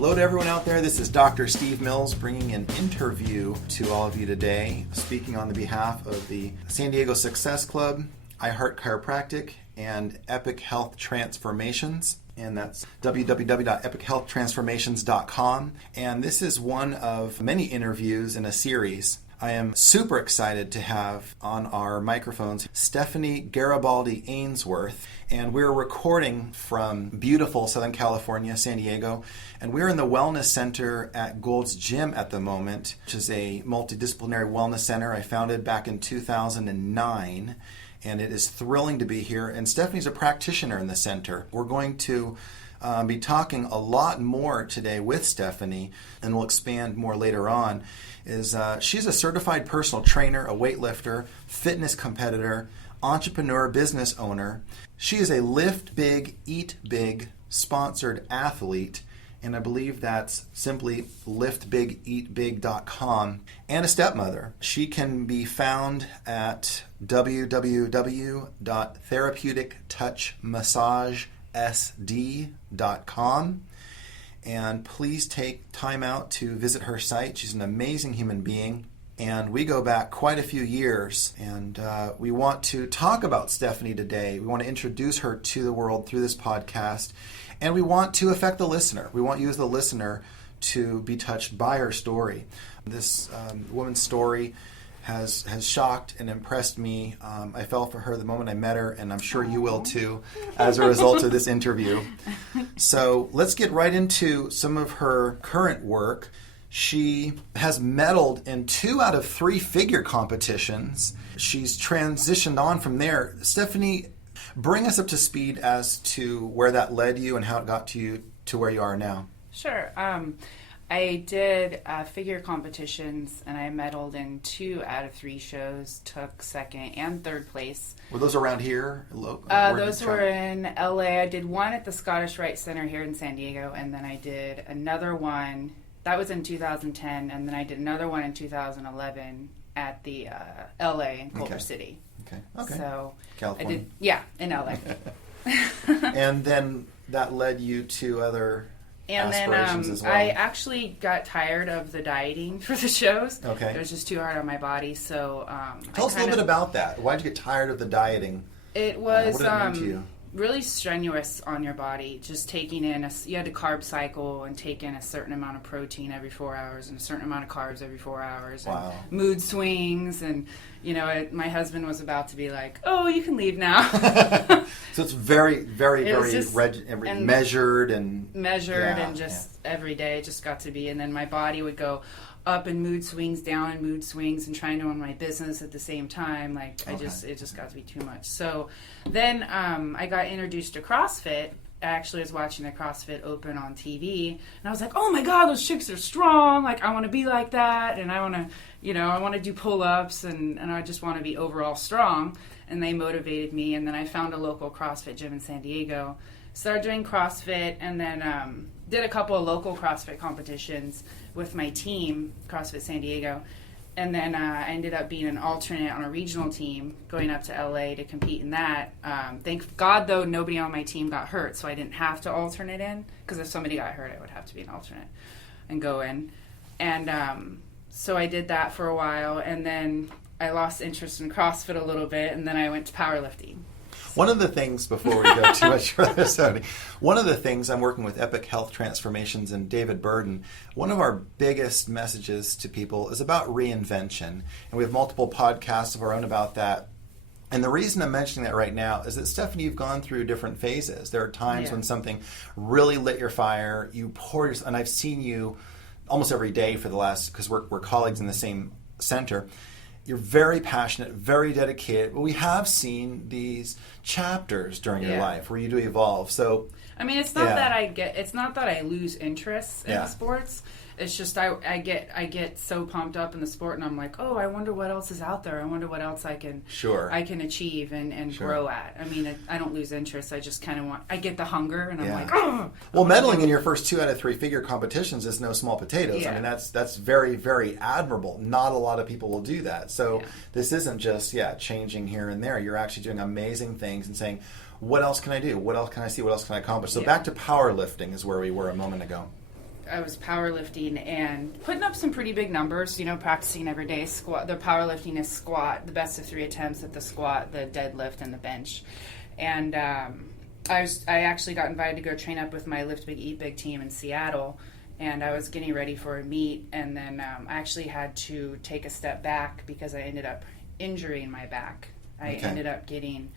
Hello to everyone out there. This is Dr. Steve Mills bringing an interview to all of you today, speaking on the behalf of the San Diego Success Club, I Heart Chiropractic, and Epic Health Transformations. And that's www.epichealthtransformations.com. And this is one of many interviews in a series. I am super excited to have on our microphones Stephanie Garibaldi Ainsworth, and we're recording from beautiful Southern California, San Diego, and we're in the Wellness Center at Gold's Gym at the moment, which is a multidisciplinary wellness center I founded back in 2009, and it is thrilling to be here. And Stephanie's a practitioner in the center. We're going to be talking a lot more today with Stephanie, and we'll expand more later on. She's a certified personal trainer, a weightlifter, fitness competitor, entrepreneur, business owner. She is a Lift Big, Eat Big sponsored athlete, and I believe that's simply liftbigeatbig.com, and a stepmother. She can be found at www.therapeutictouchmassagesd.com. And please take time out to visit her site. She's an amazing human being. And we go back quite a few years. And we want to talk about Stephanie today. We want to introduce her to the world through this podcast. And we want to affect the listener. We want you as the listener to be touched by her story. This woman's story has shocked and impressed me. I fell for her the moment I met her, and I'm sure you will too as a result of this interview. So let's get right into some of her current work. She has medaled in 2 out of 3 figure competitions. She's transitioned on from there. Stephanie, bring us up to speed as to where that led you and how it got you to where you are now. Sure. I did figure competitions, and I medaled in 2 out of 3 shows, took 2nd and 3rd place. Were those around here? Those were in LA. I did one at the Scottish Rite Center here in San Diego, and then I did another one. That was in 2010, and then I did another one in 2011 at the LA in Culver City. Okay. So California. In LA. And then that led you to other aspirations as well. I actually got tired of the dieting for the shows. Okay. It was just too hard on my body, so Tell us a little bit about that. Why did you get tired of the dieting? It was what did it mean to you? Really strenuous on your body. Just taking in you had to carb cycle and take in a certain amount of protein every 4 hours and a certain amount of carbs every 4 hours. Wow. And mood swings, and my husband was about to be like, "Oh, you can leave now." So it's very, very, very measured and every day it just got to be, and then my body would go up in mood swings, down in mood swings, and trying to run my business at the same time. It just got to be too much. So then I got introduced to CrossFit. I actually was watching the CrossFit Open on TV, and I was like, "Oh my God, those chicks are strong! I want to be like that, and I want to, I want to do pull-ups, and I just want to be overall strong." And they motivated me, and then I found a local CrossFit gym in San Diego, started doing CrossFit, and then did a couple of local CrossFit competitions with my team, CrossFit San Diego. And then I ended up being an alternate on a regional team, going up to LA to compete in that. Thank God, though, nobody on my team got hurt, so I didn't have to alternate in, because if somebody got hurt, I would have to be an alternate and go in. And so I did that for a while, and then I lost interest in CrossFit a little bit, and then I went to powerlifting. One of the things, before we go too much further, Sony, one of the things, I'm working with Epic Health Transformations and David Burden. One of our biggest messages to people is about reinvention. And we have multiple podcasts of our own about that. And the reason I'm mentioning that right now is that, Stephanie, you've gone through different phases. There are times when something really lit your fire, you pour yourself, and I've seen you almost every day for the last, because we're colleagues in the same center. You're very passionate, very dedicated. But we have seen these chapters during your life where you do evolve. So, I mean, it's not that I lose interest in sports. It's just I get so pumped up in the sport, and I'm like, oh, I wonder what else is out there. I wonder what else I can achieve and grow at. I mean, I don't lose interest. I just kind of I get the hunger, and I'm like, oh. Well, medaling in your first 2 out of 3 figure competitions is no small potatoes. I mean, that's very, very admirable. Not a lot of people will do that. So this isn't just changing here and there. You're actually doing amazing things and saying, what else can I do? What else can I see? What else can I accomplish? So back to powerlifting is where we were a moment ago. powerlifting and putting up some pretty big numbers, practicing every day. Squat. The powerlifting is squat, the best of 3 attempts at the squat, the deadlift, and the bench. And I actually got invited to go train up with my Lift Big Eat Big team in Seattle, and I was getting ready for a meet, and then I actually had to take a step back because I ended up injuring my back. I ended up getting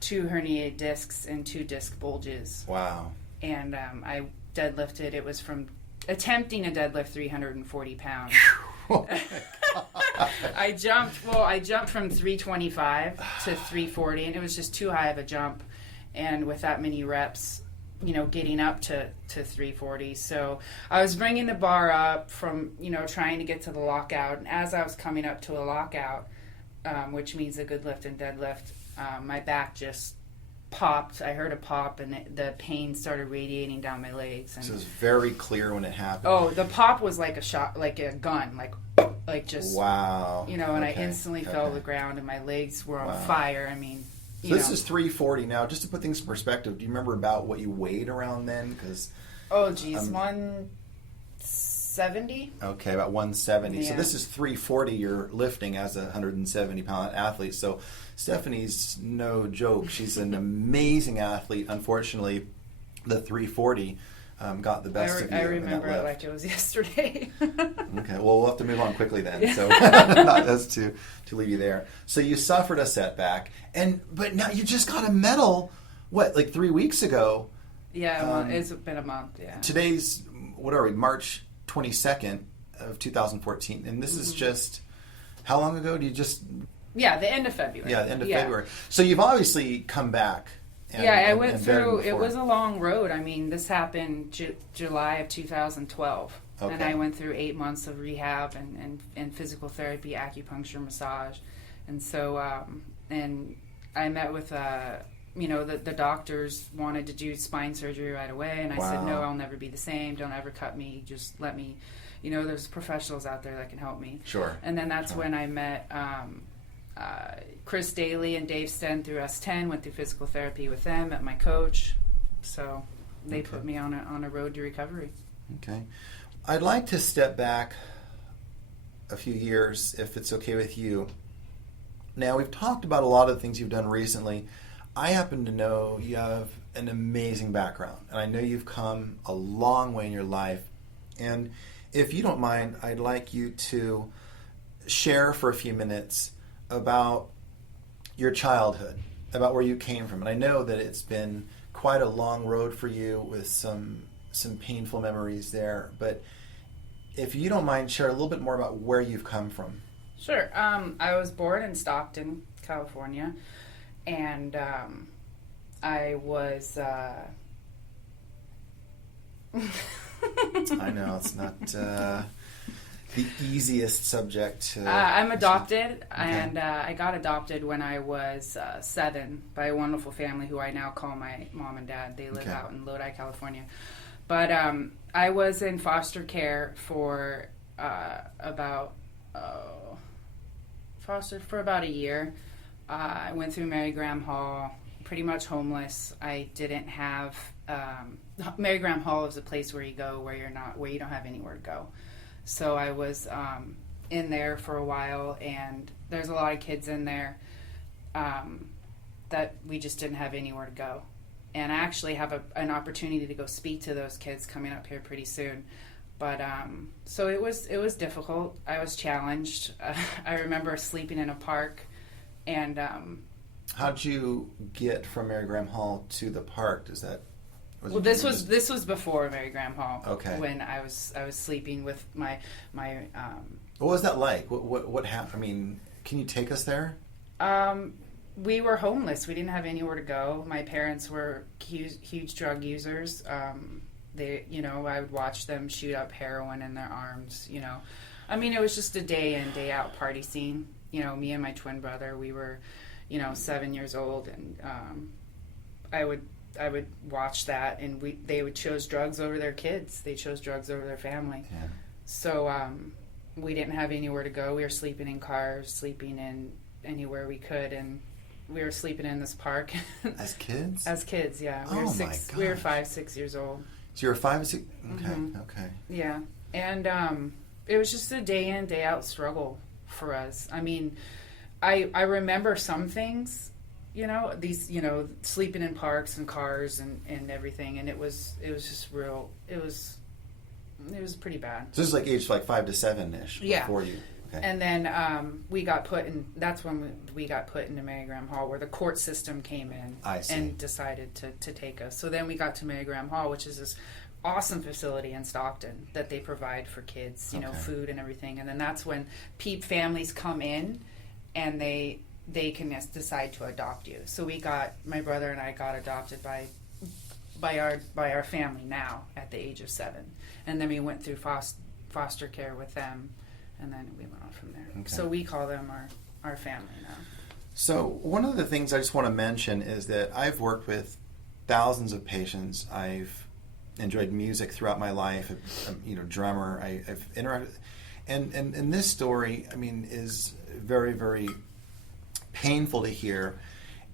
2 herniated discs and 2 disc bulges. Wow. And I deadlifted. It was from attempting to deadlift 340 pounds. Oh I jumped from 325 to 340, and it was just too high of a jump. And with that many reps, getting up to 340. So I was bringing the bar up from, trying to get to the lockout. And as I was coming up to a lockout, which means a good lift and deadlift, my back just popped. I heard a pop, and the pain started radiating down my legs. And so it was very clear when it happened. Oh, the pop was like a shot, like a gun, like just. Wow. And I instantly fell to the ground, and my legs were on fire. I mean. So this is 340 now. Just to put things in perspective, do you remember about what you weighed around then? Oh, geez, 170. Okay, about 170. Yeah. So this is 340 you're lifting as a 170-pound athlete. So Stephanie's no joke. She's an amazing athlete. Unfortunately, the 340 got the best of you. I remember it like it was yesterday. Okay, well, we'll have to move on quickly then. So not as to leave you there. So you suffered a setback, but now you just got a medal, like 3 weeks ago? Yeah, it's been a month, yeah. Today's, what are we, March 22nd of 2014, and this is just, how long ago? Do you just... Yeah, the end of February. Yeah, the end of February. So you've obviously come back. I went through, it was a long road. I mean, this happened July of 2012. Okay. And I went through 8 months of rehab and physical therapy, acupuncture, massage. And so, and I met with, the doctors wanted to do spine surgery right away. And I said, no, I'll never be the same. Don't ever cut me. Just let me, there's professionals out there that can help me. Sure. And then that's when I met Chris Daly and Dave Sten through S10, went through physical therapy with them, met my coach. So they put me on a road to recovery. Okay. I'd like to step back a few years, if it's okay with you. Now, we've talked about a lot of the things you've done recently. I happen to know you have an amazing background, and I know you've come a long way in your life. And if you don't mind, I'd like you to share for a few minutes about your childhood, about where you came from. And I know that it's been quite a long road for you with some painful memories there, but if you don't mind, share a little bit more about where you've come from. Sure. I was born in Stockton, California, and I was... I know, it's not the easiest subject. I'm adopted, and I got adopted when I was 7 by a wonderful family who I now call my mom and dad. They live out in Lodi, California. But I was in foster care for about a year. I went through Mary Graham Hall, pretty much homeless. I didn't have Mary Graham Hall is a place where you go where you don't have anywhere to go. So I was in there for a while, and there's a lot of kids in there that we just didn't have anywhere to go. And I actually have an opportunity to go speak to those kids coming up here pretty soon. But so it was difficult. I was challenged. I remember sleeping in a park, and how'd you get from Mary Graham Hall to the park? This was before Mary Graham Hall. Okay. When I was sleeping with my. What was that like? What happened? I mean, can you take us there? We were homeless. We didn't have anywhere to go. My parents were huge drug users. I would watch them shoot up heroin in their arms. I mean, it was just a day in, day out party scene. Me and my twin brother, we were, 7 years old, and I would watch that, and they would chose drugs over their kids. They chose drugs over their family. Yeah. So we didn't have anywhere to go. We were sleeping in cars, sleeping in anywhere we could, and we were sleeping in this park. As kids? As kids, yeah. My gosh. We were 5, 6 years old. So you're 5 and 6. Okay. Okay. Yeah, and it was just a day in, day out struggle for us. I mean, I remember some things, sleeping in parks and cars and everything, and it was just real. It was pretty bad. So this is like age 5 to 7-ish before you. Okay. And then we got put in. That's when we got put into Mary Graham Hall, where the court system came in and decided to take us. So then we got to Mary Graham Hall, which is this awesome facility in Stockton that they provide for kids, food and everything. And then that's when families come in, and they can decide to adopt you. So my brother and I got adopted by our family now at the age of 7, and then we went through foster care with them. And then we went on from there. Okay. So we call them our family now. So one of the things I just want to mention is that I've worked with thousands of patients. I've enjoyed music throughout my life. I'm drummer. I've interacted. And this story, is very, very painful to hear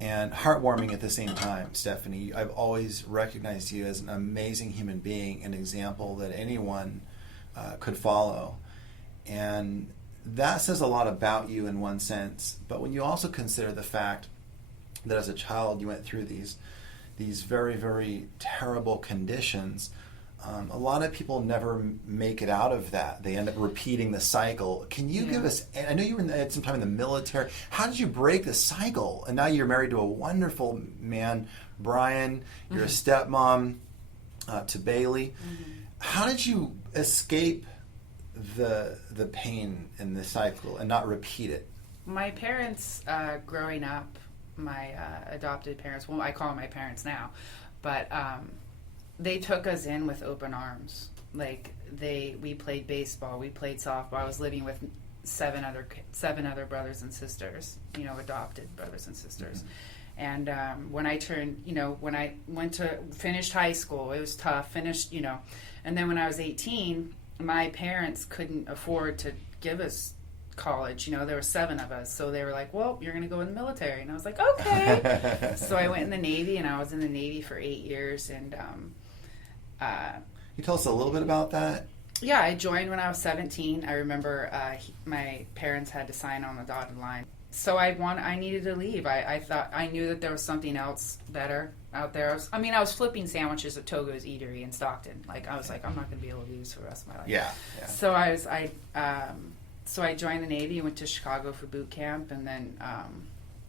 and heartwarming at the same time, Stephanie. I've always recognized you as an amazing human being, an example that anyone could follow. And that says a lot about you in one sense. But when you also consider the fact that as a child you went through these very, very terrible conditions, a lot of people never make it out of that. They end up repeating the cycle. Can you give us, I know you had some time in the military. How did you break the cycle? And now you're married to a wonderful man, Brian. You're a stepmom to Bailey. How did you escape the pain in the cycle and not repeat it? My parents, growing up, my adopted parents, well, I call them my parents now, but they took us in with open arms. Like we played baseball, we played softball. I was living with seven other brothers and sisters, adopted brothers and sisters. And when I finished high school, it was tough. And then when I was 18. My parents couldn't afford to give us college. There were 7 of us. So they were like, well, you're going to go in the military. And I was like, okay. So I went in the Navy, and I was in the Navy for 8 years. And Can you tell us a little bit about that? Yeah, I joined when I was 17. I remember my parents had to sign on the dotted line. So I needed to leave. I knew that there was something else better out there. I was flipping sandwiches at Togo's Eatery in Stockton. I was like, I'm not going to be able to do this for the rest of my life. Yeah. So I joined the Navy and went to Chicago for boot camp, and then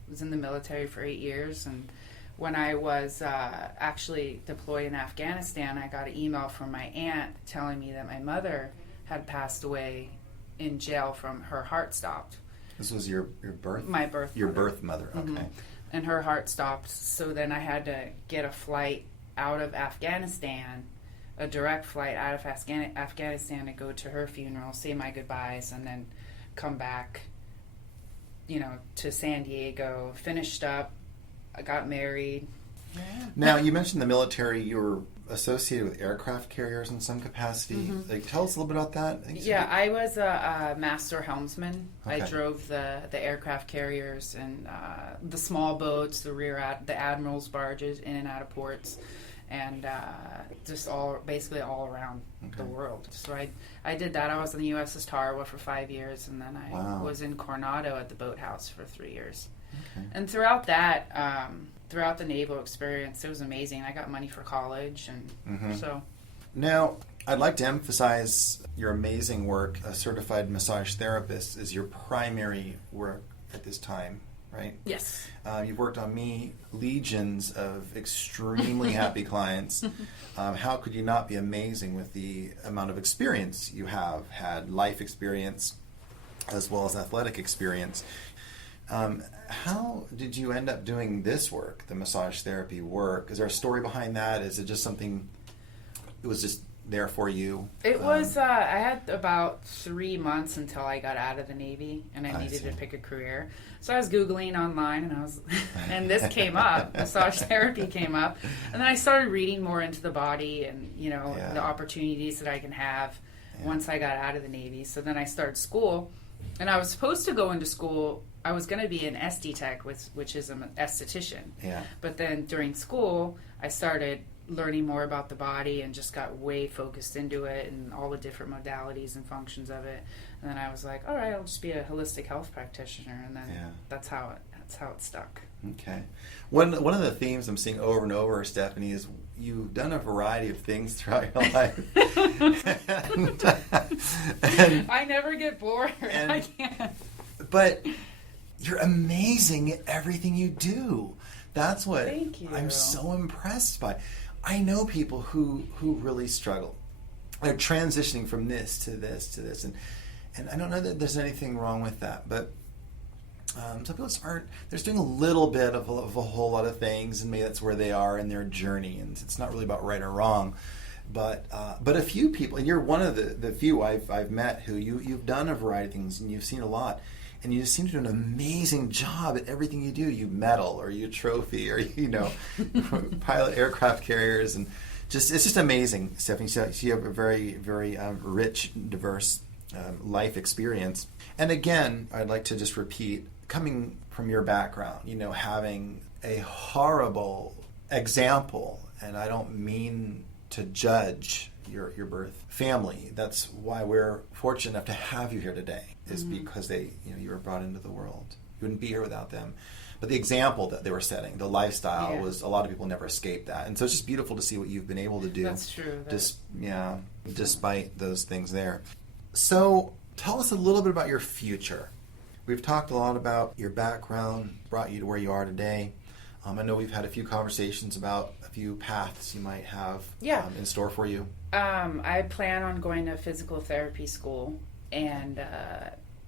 was in the military for 8 years. And when I was actually deployed in Afghanistan, I got an email from my aunt telling me that my mother had passed away in jail from her heart stopped. This was your birth? My birth Your mother. birth mother, okay. And her heart stopped, so then I had to get a flight out of Afghanistan, a direct flight out of Afghanistan to go to her funeral, say my goodbyes, and then come back, to San Diego, finished up, I got married. Yeah. Now, you mentioned the military. You were associated with aircraft carriers in some capacity. Tell us a little bit about that. I was a master helmsman. Okay. I drove the aircraft carriers and the small boats, the admiral's barges in and out of ports, and just basically all around the world. So I did that. I was on the USS Tarawa for 5 years, and then I was in Coronado at the boathouse for 3 years. Okay. And throughout that, throughout the naval experience, it was amazing. I got money for college, and so. Now, I'd like to emphasize your amazing work. A certified massage therapist is your primary work at this time, right? Yes. You've worked on legions of extremely happy clients. How could you not be amazing with the amount of experience you have had, life experience as well as athletic experience? How did you end up doing this work, the massage therapy work? Is there a story behind that? Is it just something, it was just there for you? It was, I had about 3 months until I got out of the Navy, and I needed to pick a career. So I was Googling online, and this came up, massage therapy came up. And then I started reading more into the body and, the opportunities that I can have once I got out of the Navy. So then I started school, and I was supposed to go into school. I was going to be an SD tech, which is an esthetician. Yeah. But then during school, I started learning more about the body and just got way focused into it and all the different modalities and functions of it. And then I was like, all right, I'll just be a holistic health practitioner. And then that's how it stuck. Okay. One of the themes I'm seeing over and over, Stephanie, is you've done a variety of things throughout your life. and I never get bored. I can't. But you're amazing at everything you do. That's what I'm so impressed by. I know people who really struggle. They're transitioning from this to this to this. And I don't know that there's anything wrong with that. But some people just aren't. They're just doing a little bit of a whole lot of things, and maybe that's where they are in their journey. And it's not really about right or wrong. But a few people, and you're one of the few I've met who you've done a variety of things, and you've seen a lot. And you just seem to do an amazing job at everything you do. You medal, or you trophy, or pilot aircraft carriers, and it's just amazing, Stephanie. So you have a very, very rich, diverse life experience. And again, I'd like to just repeat, coming from your background, having a horrible example, and I don't mean to judge your birth family. That's why we're fortunate enough to have you here today, is because you were brought into the world. You wouldn't be here without them. But the example that they were setting, the lifestyle, was, a lot of people never escape that. And so it's just beautiful to see what you've been able to do. That's true. Despite those things there. So tell us a little bit about your future. We've talked a lot about your background, brought you to where you are today. I know we've had a few conversations about a few paths you might have in store for you. I plan on going to physical therapy school, and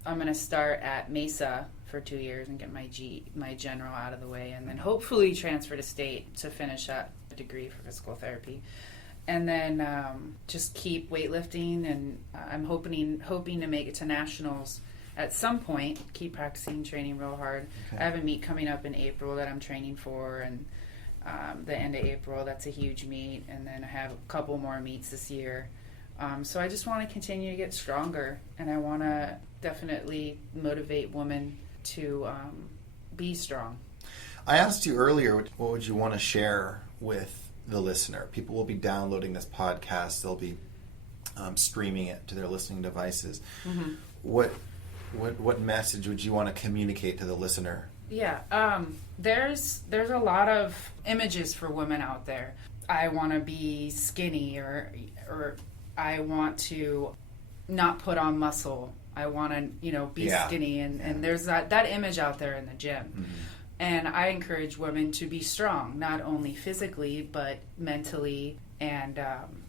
I'm going to start at Mesa for 2 years and get my general out of the way, and then hopefully transfer to state to finish up a degree for physical therapy. And then just keep weightlifting, and I'm hoping to make it to nationals at some point. Keep practicing, training real hard. Okay. I have a meet coming up in April that I'm training for, and the end of April, that's a huge meet. And then I have a couple more meets this year. So I just want to continue to get stronger, and I want to definitely motivate women to be strong. I asked you earlier, what would you want to share with the listener? People will be downloading this podcast. They'll be streaming it to their listening devices. Mm-hmm. What message would you want to communicate to the listener? Yeah, there's a lot of images for women out there. I want to be skinny, or I want to not put on muscle. I want to be skinny, and there's that image out there in the gym. Mm-hmm. And I encourage women to be strong, not only physically, but mentally and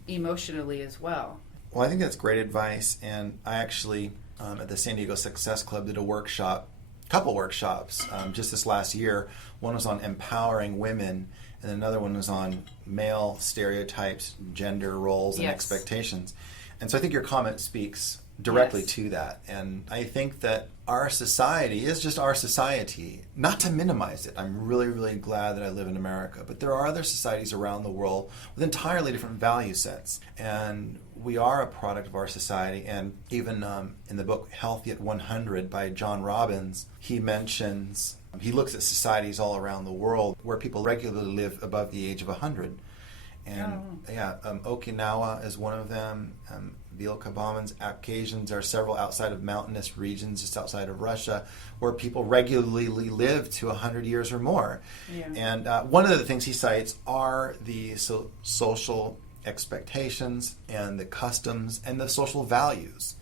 emotionally as well. Well, I think that's great advice. And I actually, at the San Diego Success Club, did a couple workshops just this last year. One was on empowering women, and another one was on male stereotypes, gender roles, and expectations. And so I think your comment speaks directly to that. And I think that our society is just our society. Not to minimize it. I'm really, really glad that I live in America. But there are other societies around the world with entirely different value sets. And we are a product of our society. And even in the book Healthy at 100 by John Robbins, he looks at societies all around the world where people regularly live above the age of 100. And Okinawa is one of them. Vilcabamans, Abkhazians, there are several outside of mountainous regions just outside of Russia where people regularly live to 100 years or more. Yeah. And one of the things he cites are the social expectations and the customs and the social values.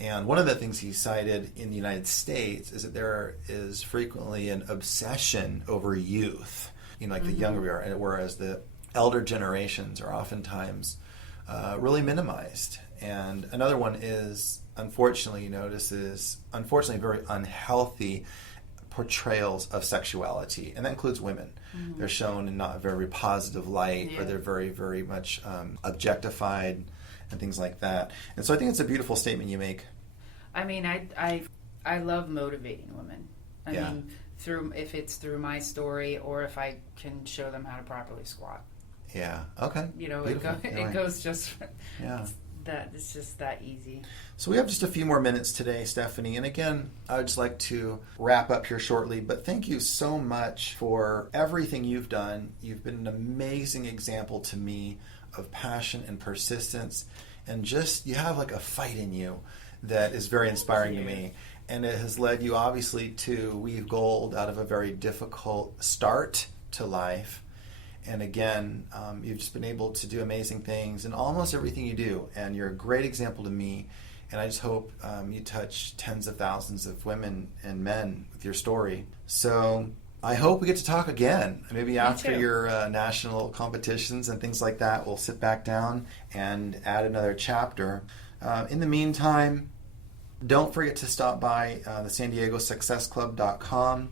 And one of the things he cited in the United States is that there is frequently an obsession over youth, the younger we are, whereas the elder generations are oftentimes really minimized. And another one is, unfortunately, very unhealthy portrayals of sexuality, and that includes women. Mm-hmm. They're shown in not a very positive light, or they're very, very much objectified and things like that. And so I think it's a beautiful statement you make. I mean, I love motivating women. I mean, if it's through my story, or if I can show them how to properly squat. Yeah. Okay. It goes just that it's just that easy. So we have just a few more minutes today, Stephanie. And again, I would just like to wrap up here shortly. But thank you so much for everything you've done. You've been an amazing example to me of passion and persistence. And just, you have like a fight in you that is very inspiring to me. And it has led you, obviously, to weave gold out of a very difficult start to life. And again, you've just been able to do amazing things in almost everything you do. And you're a great example to me. And I just hope you touch tens of thousands of women and men with your story. So I hope we get to talk again. Maybe after your national competitions and things like that, we'll sit back down and add another chapter. In the meantime, don't forget to stop by the San Diego SuccessClub.com.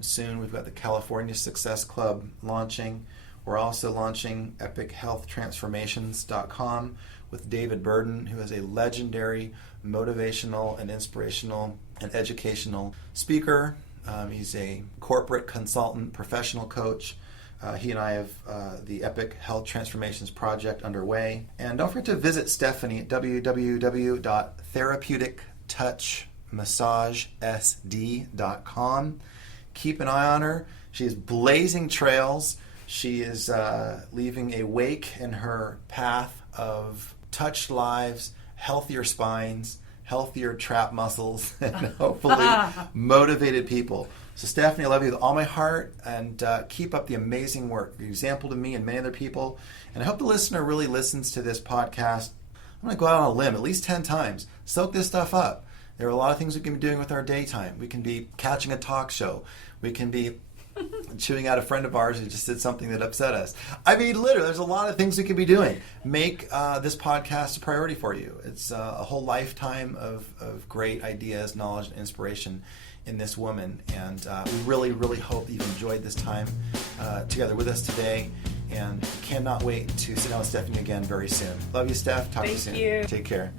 Soon we've got the California Success Club launching. We're also launching EpicHealthTransformations.com with David Burden, who is a legendary motivational and inspirational and educational speaker. He's a corporate consultant, professional coach. He and I have the Epic Health Transformations Project underway. And don't forget to visit Stephanie at www.therapeutictouchmassagesd.com. Keep an eye on her. She is blazing trails. She is leaving a wake in her path of touched lives, healthier spines, healthier trap muscles, and hopefully motivated people. So Stephanie, I love you with all my heart, and keep up the amazing work. You're an example to me and many other people. And I hope the listener really listens to this podcast. I'm going to go out on a limb at least 10 times. Soak this stuff up. There are a lot of things we can be doing with our daytime. We can be catching a talk show. We can be chewing out a friend of ours who just did something that upset us. I mean, literally, there's a lot of things we could be doing. Make this podcast a priority for you. It's a whole lifetime of great ideas, knowledge, and inspiration in this woman. And we really, really hope that you've enjoyed this time together with us today. And cannot wait to sit down with Stephanie again very soon. Love you, Steph. Talk to you soon. Thank you. Take care.